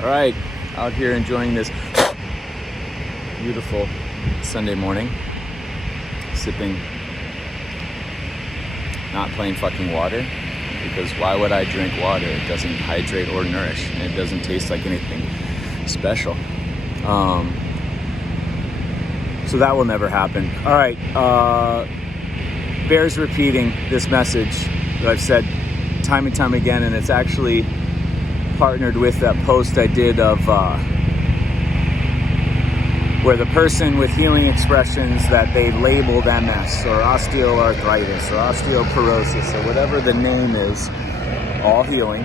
All right, out here enjoying this beautiful Sunday morning, sipping not plain fucking water, because why would I drink water? It doesn't hydrate or nourish, and it doesn't taste like anything special. So that will never happen. All right, bears repeating this message that I've said time and time again, and it's actually partnered with that post I did of where the person with healing expressions that they labeled MS or osteoarthritis or osteoporosis or whatever the name is, all healing,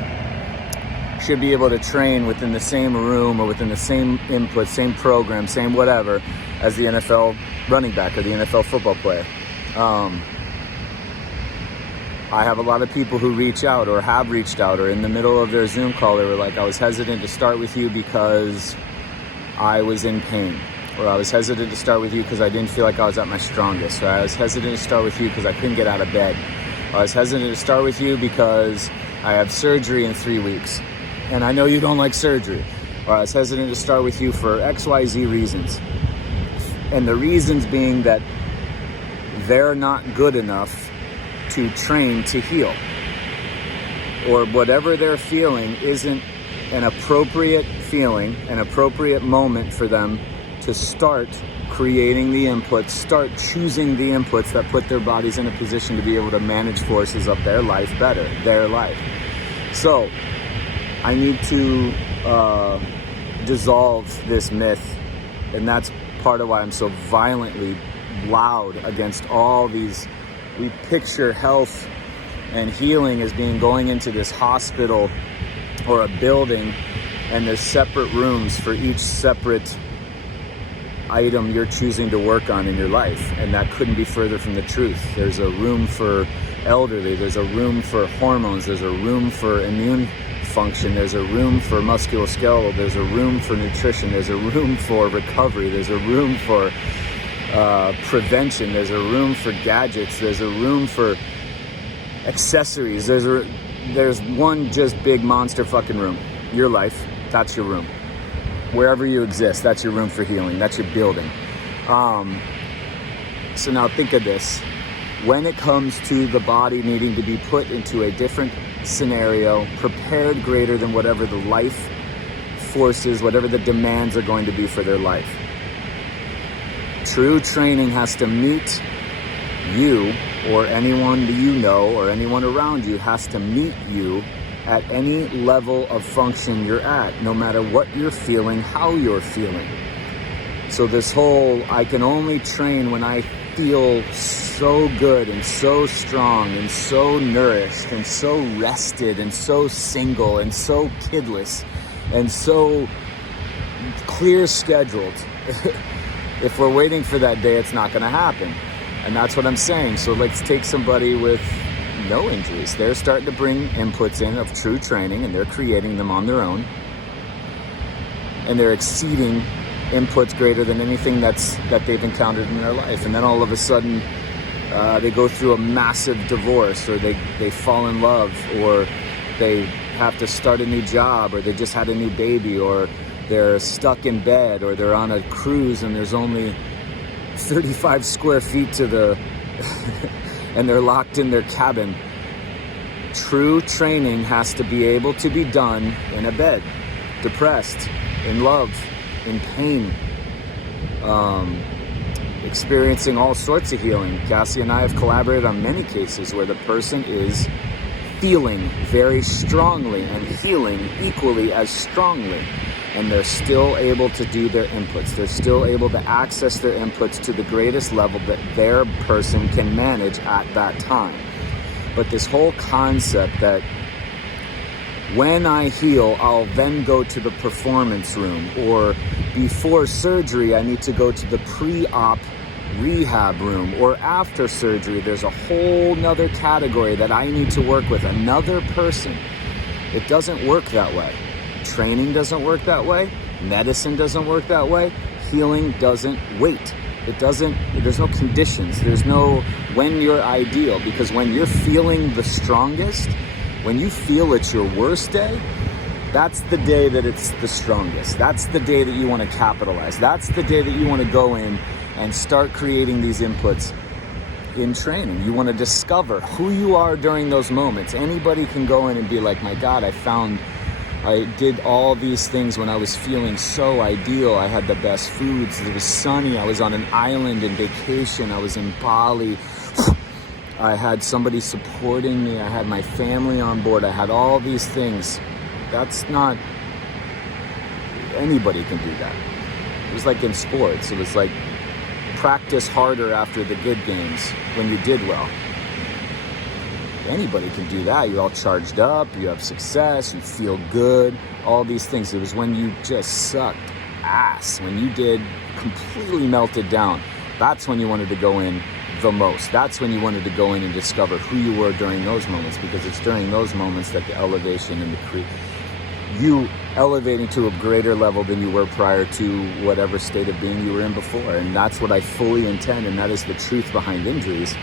should be able to train within the same room or within the same input, same program, same whatever as the NFL running back or the NFL football player. I have a lot of people who reach out or have reached out, or in the middle of their Zoom call, they were like, I was hesitant to start with you because I was in pain, or I was hesitant to start with you because I didn't feel like I was at my strongest, or I was hesitant to start with you because I couldn't get out of bed, or I was hesitant to start with you because I have surgery in 3 weeks, and I know you don't like surgery, or I was hesitant to start with you for XYZ reasons. And the reasons being that they're not good enough to train to heal, or whatever they're feeling isn't an appropriate feeling, an appropriate moment for them to start creating the inputs, start choosing the inputs that put their bodies in a position to be able to manage forces of their life better, their life. So I need to dissolve this myth, and that's part of why I'm so violently loud against all these. We picture health and healing as being going into this hospital or a building, and there's separate rooms for each separate item you're choosing to work on in your life, and that couldn't be further from the truth. There's a room for elderly, there's a room for hormones, there's a room for immune function, there's a room for musculoskeletal, there's a room for nutrition, there's a room for recovery, there's a room for prevention, there's a room for gadgets, there's a room for accessories, there's one just big monster fucking room. Your life, that's your room. Wherever you exist, that's your room for healing, that's your building. So now think of this. When it comes to the body needing to be put into a different scenario, prepared greater than whatever the life forces, whatever the demands are going to be for their life, true training has to meet you, or anyone you know, or anyone around you has to meet you at any level of function you're at, no matter what you're feeling, how you're feeling. So this whole, I can only train when I feel so good and so strong and so nourished and so rested and so single and so kidless and so clear scheduled. If we're waiting for that day, it's not going to happen. And that's what I'm saying. So let's take somebody with no injuries. They're starting to bring inputs in of true training, and they're creating them on their own. And they're exceeding inputs greater than anything that they've encountered in their life. And then all of a sudden, they go through a massive divorce, or they fall in love, or they have to start a new job, or they just had a new baby, or they're stuck in bed, or they're on a cruise and there's only 35 square feet to the and they're locked in their cabin. True training has to be able to be done in a bed, depressed, in love, in pain, experiencing all sorts of healing. Cassie and I have collaborated on many cases where the person is feeling very strongly and healing equally as strongly, and they're still able to do their inputs. They're still able to access their inputs to the greatest level that their person can manage at that time. But this whole concept that when I heal, I'll then go to the performance room, or before surgery, I need to go to the pre-op rehab room, or after surgery, there's a whole nother category that I need to work with, another person. It doesn't work that way. Training doesn't work that way. Medicine doesn't work that way. Healing doesn't wait. There's no conditions. There's no when you're ideal, because when you're feeling the strongest, when you feel it's your worst day, That's the day that it's the strongest. That's the day that you want to capitalize. That's the day that you want to go in and start creating these inputs in training. You want to discover who you are during those moments. Anybody can go in and be like, my God, I did all these things when I was feeling so ideal. I had the best foods. It was sunny. I was on an island in vacation. I was in Bali. I had somebody supporting me. I had my family on board. I had all these things. That's not, anybody can do that. It was like in sports. It was like practice harder after the good games when you did well. Anybody can do that. You're all charged up, you have success, you feel good, all these things. It was when you just sucked ass, when you did completely melted down. That's when you wanted to go in the most. That's when you wanted to go in and discover who you were during those moments, because it's during those moments that the elevation and you elevating to a greater level than you were prior to whatever state of being you were in before. And that's what I fully intend, and that is the truth behind injuries,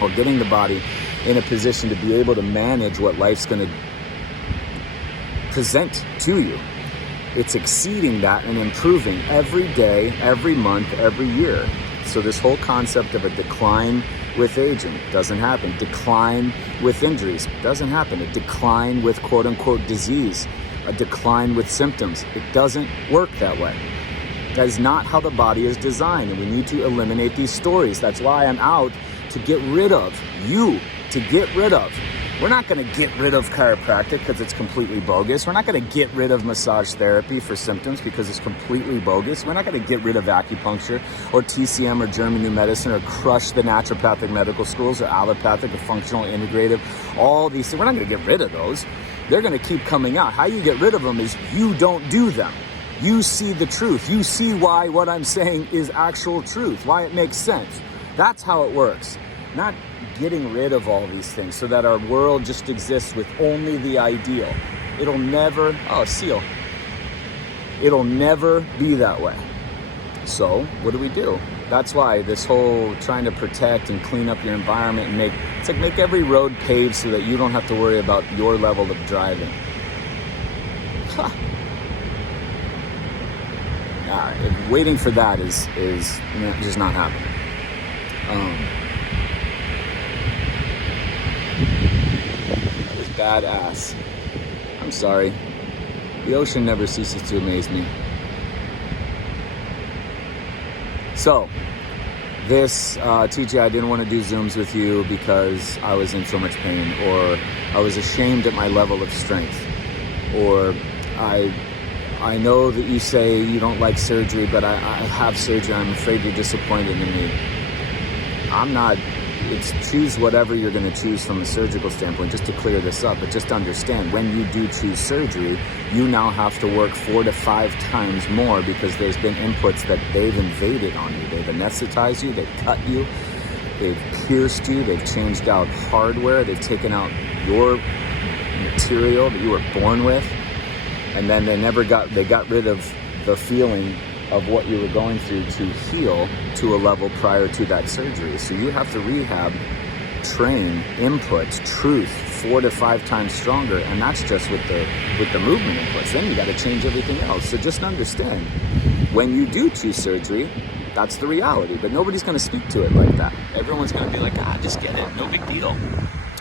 or getting the body in a position to be able to manage what life's going to present to you. It's exceeding that and improving every day, every month, every year. So this whole concept of a decline with aging doesn't happen. Decline with injuries doesn't happen. A decline with quote unquote disease, a decline with symptoms. It doesn't work that way. That is not how the body is designed, and we need to eliminate these stories. That's why I'm out to get rid of you, to get rid of. We're not going to get rid of chiropractic because it's completely bogus. We're not going to get rid of massage therapy for symptoms because it's completely bogus. We're not going to get rid of acupuncture or TCM or German New Medicine or crush the naturopathic medical schools or allopathic or functional integrative. All these things, we're not going to get rid of those. They're going to keep coming out. How you get rid of them is you don't do them. You see the truth. You see why what I'm saying is actual truth, why it makes sense. That's how it works. Not getting rid of all these things so that our world just exists with only the ideal. It'll never, seal. It'll never be that way. So what do? That's why this whole trying to protect and clean up your environment and make every road paved so that you don't have to worry about your level of driving. Waiting for that is just not happening. That was badass. I'm sorry. The ocean never ceases to amaze me. So, this TJ, I didn't want to do Zooms with you because I was in so much pain, or I was ashamed at my level of strength, or I know that you say you don't like surgery, but I have surgery. I'm afraid you're disappointed in me. I'm not. It's choose whatever you're going to choose from a surgical standpoint, just to clear this up. But just understand, when you do choose surgery, you now have to work 4 to 5 times more because there's been inputs that they've invaded on you. They've anesthetized you, they've cut you, they've pierced you, they've changed out hardware, they've taken out your material that you were born with. And then they got rid of the feeling of what you were going through to heal to a level prior to that surgery. So you have to rehab, train, inputs, truth 4 to 5 times stronger, and that's just with the movement inputs. Then you got to change everything else. So just understand, when you do choose surgery, that's the reality. But nobody's going to speak to it like that. Everyone's going to be like, just get it, no big deal.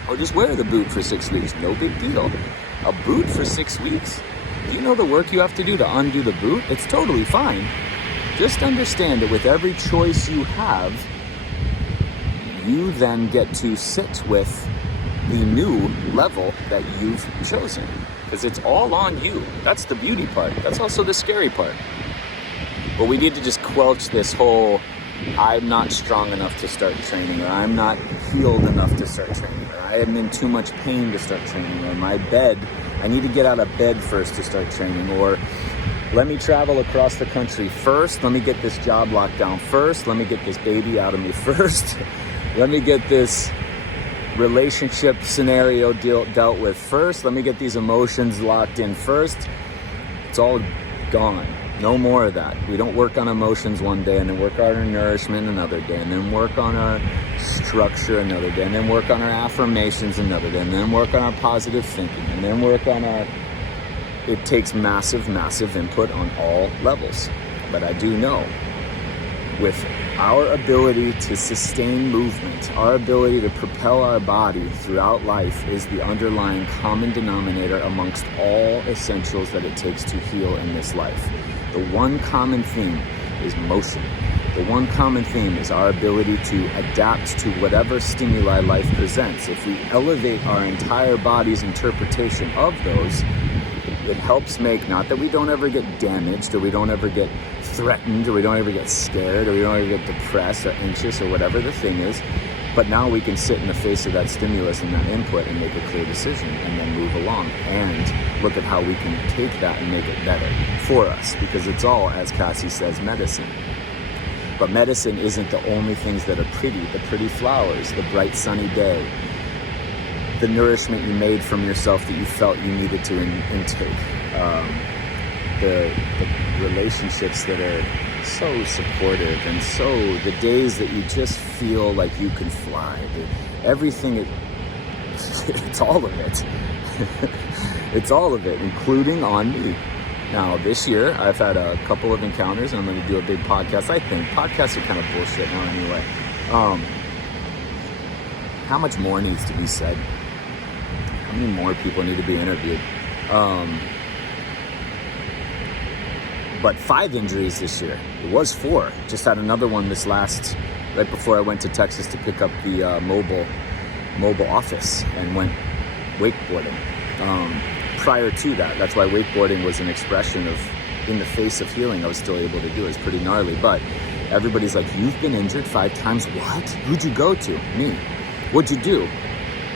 Or just wear the boot for 6 weeks, no big deal. A boot for 6 weeks? Do you know the work you have to do to undo the boot? It's totally fine. Just understand that with every choice you have, you then get to sit with the new level that you've chosen. Because it's all on you. That's the beauty part. That's also the scary part. But we need to just quelch this whole, I'm not strong enough to start training, or I'm not healed enough to start training, or I am in too much pain to start training, or my bed, I need to get out of bed first to start training, or let me travel across the country first, let me get this job locked down first, let me get this baby out of me first, let me get this relationship scenario dealt with first, let me get these emotions locked in first. It's all gone. No more of that. We don't work on emotions one day and then work on our nourishment another day and then work on our structure another day and then work on our affirmations another day and then work on our positive thinking and then work on our it takes massive, massive input on all levels. But I do know with our ability to sustain movement, our ability to propel our body throughout life is the underlying common denominator amongst all essentials that it takes to heal in this life. The one common theme is motion. The one common theme is our ability to adapt to whatever stimuli life presents. If we elevate our entire body's interpretation of those, it helps make, not that we don't ever get damaged, or we don't ever get threatened, or we don't ever get scared, or we don't ever get depressed or anxious or whatever the thing is, but now we can sit in the face of that stimulus and that input and make a clear decision and then move along and look at how we can take that and make it better for us, because it's all, as Cassie says, medicine. But medicine isn't the only things that are pretty. The pretty flowers, the bright sunny day, the nourishment you made from yourself that you felt you needed to intake, the relationships that are so supportive, and so the days that you just feel like you can fly. Everything, it's all of it. It's all of it, including on me. Now, this year, I've had a couple of encounters, and I'm going to do a big podcast. I think podcasts are kind of bullshit now anyway. How much more needs to be said? How many more people need to be interviewed? But 5 injuries this year. It was 4. Just had another one right before I went to Texas to pick up the mobile office and went wakeboarding. Prior to that, that's why wakeboarding was an expression of, in the face of healing, I was still able to do it. It's pretty gnarly, but everybody's like, you've been injured 5 times? What? Who'd you go to? Me. What'd you do?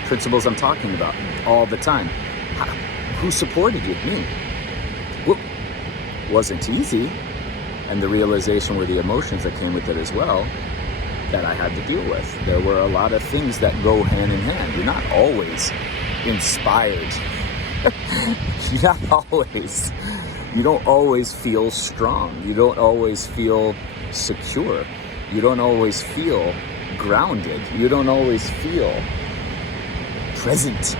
Principles I'm talking about all the time. Who supported you? Me. Well, wasn't easy. And the realization were the emotions that came with it as well that I had to deal with. There were a lot of things that go hand in hand. You're not always inspired. You don't always feel strong. You don't always feel secure. You don't always feel grounded. You don't always feel present.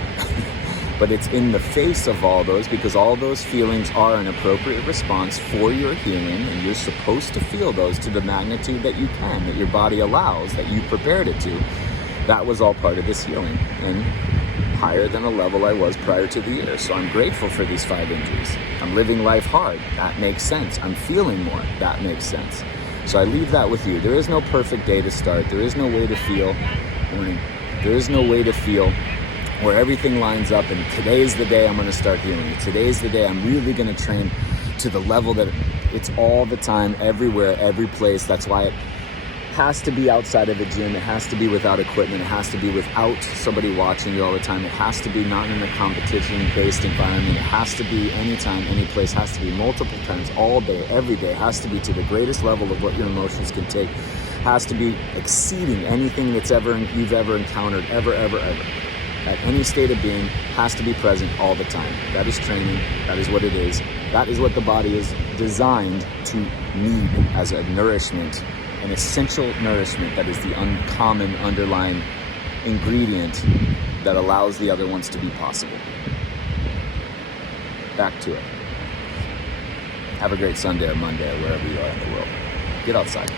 But it's in the face of all those, because all those feelings are an appropriate response for your healing, and you're supposed to feel those to the magnitude that you can, that your body allows, that you prepared it to. That was all part of this healing, and higher than a level I was prior to the year. So I'm grateful for these 5 injuries. I'm living life hard. That makes sense. I'm feeling more. That makes sense. So I leave that with you. There is no perfect day to start. There is no way to feel. There is no way to feel where everything lines up and today's the day I'm going to start healing. Today's the day I'm really going to train to the level that it's all the time, everywhere, every place. That's why it has to be outside of the gym. It has to be without equipment. It has to be without somebody watching you all the time. It has to be not in a competition-based environment. It has to be anytime, any place. It has to be multiple times, all day, every day. It has to be to the greatest level of what your emotions can take. It has to be exceeding anything that's you've ever encountered, ever. At any state of being, has to be present all the time. That is training. That is what it is. That is what the body is designed to need as a nourishment, an essential nourishment that is the uncommon underlying ingredient that allows the other ones to be possible. Back to it. Have a great Sunday or Monday or wherever you are in the world. Get outside.